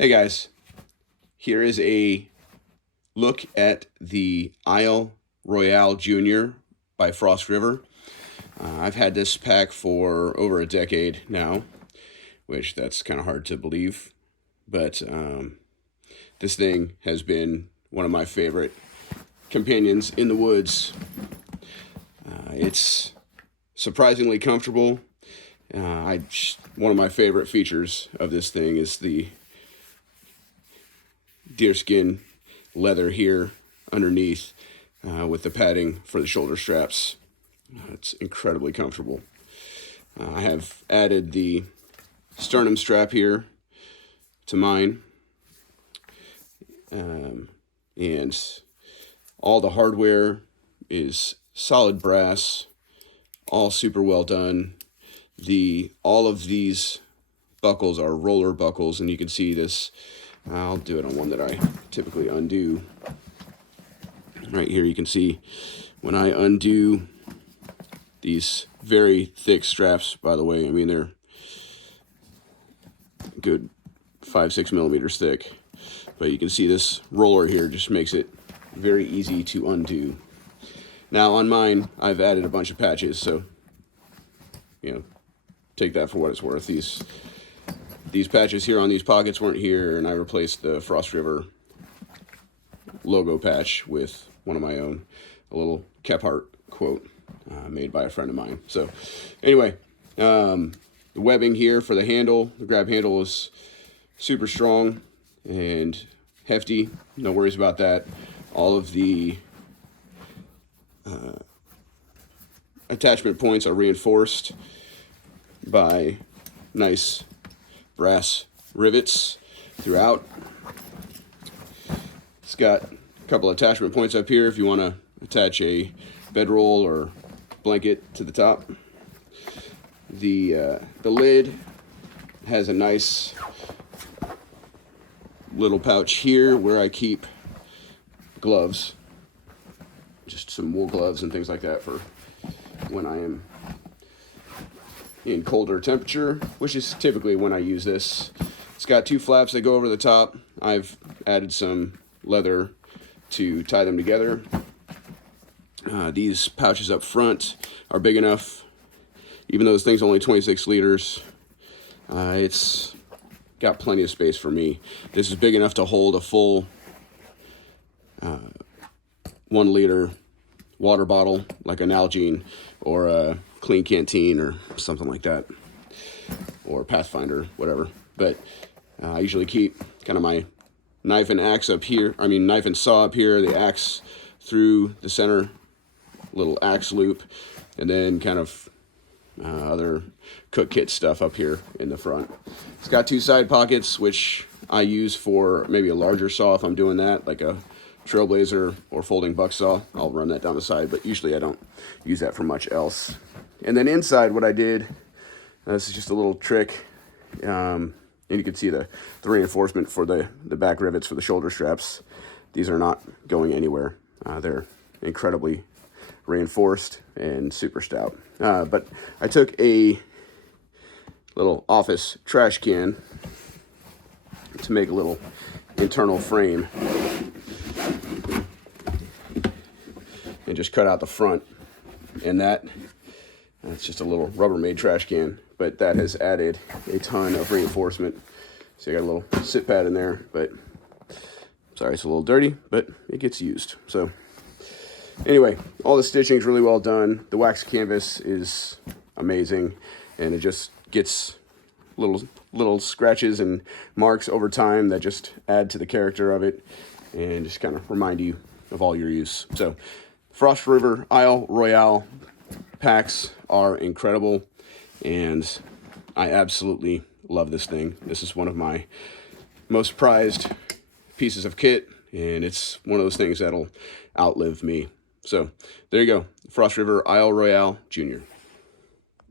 Hey guys, here is a look at the Isle Royale Junior by Frost River. I've had this pack for over a decade now, which that's kind of hard to believe, but this thing has been one of my favorite companions in the woods. It's surprisingly comfortable. One of my favorite features of this thing is the deerskin leather here underneath with the padding for the shoulder straps. It's incredibly comfortable. I have added the sternum strap here to mine, and all the hardware is solid brass, all super well done. All of these buckles are roller buckles, and you can see this. I'll do it on one that I typically undo. Right here you can see when I undo these very thick straps, by the way. I mean, they're good 5-6 millimeters thick. But you can see this roller here just makes it very easy to undo. Now on mine, I've added a bunch of patches, so, take that for what it's worth. These patches here on these pockets weren't here, and I replaced the Frost River logo patch with one of my own, a little Kephart quote made by a friend of mine. So anyway, the webbing here for the handle, the grab handle, is super strong and hefty. No worries about that. All of the attachment points are reinforced by nice brass rivets throughout. It's got a couple attachment points up here if you want to attach a bedroll or blanket to the top. The lid has a nice little pouch here where I keep gloves, just some wool gloves and things like that for when I am in colder temperature, which is typically when I use this. It's got two flaps that go over the top. I've added some leather to tie them together. These pouches up front are big enough, even though this thing's only 26 liters. It's got plenty of space for me. This is big enough to hold a full 1 liter water bottle, like an Nalgene or a Clean Canteen or something like that, or Pathfinder, whatever. But I usually keep kind of my knife and axe up here. Knife and saw up here, the axe through the center little axe loop, and then kind of other cook kit stuff up here in the front. It's got two side pockets, which I use for maybe a larger saw if I'm doing that, like a Trailblazer or folding buck saw. I'll run that down the side, but usually I don't use that for much else. And then inside, what I did, this is just a little trick, and you can see the reinforcement for the back rivets for the shoulder straps. These are not going anywhere. They're incredibly reinforced and super stout. But I took a little office trash can to make a little internal frame and just cut out the front, and that's just a little Rubbermaid trash can, but that has added a ton of reinforcement. So I got a little sit pad in there, but sorry, it's a little dirty, but it gets used. So anyway, all the stitching is really well done. The wax canvas is amazing, and it just gets little scratches and marks over time that just add to the character of it and just kind of remind you of all your use. So Frost River Isle Royale packs are incredible, and I absolutely love this thing. This is one of my most prized pieces of kit, and it's one of those things that'll outlive me. So there you go, Frost River Isle Royale Junior.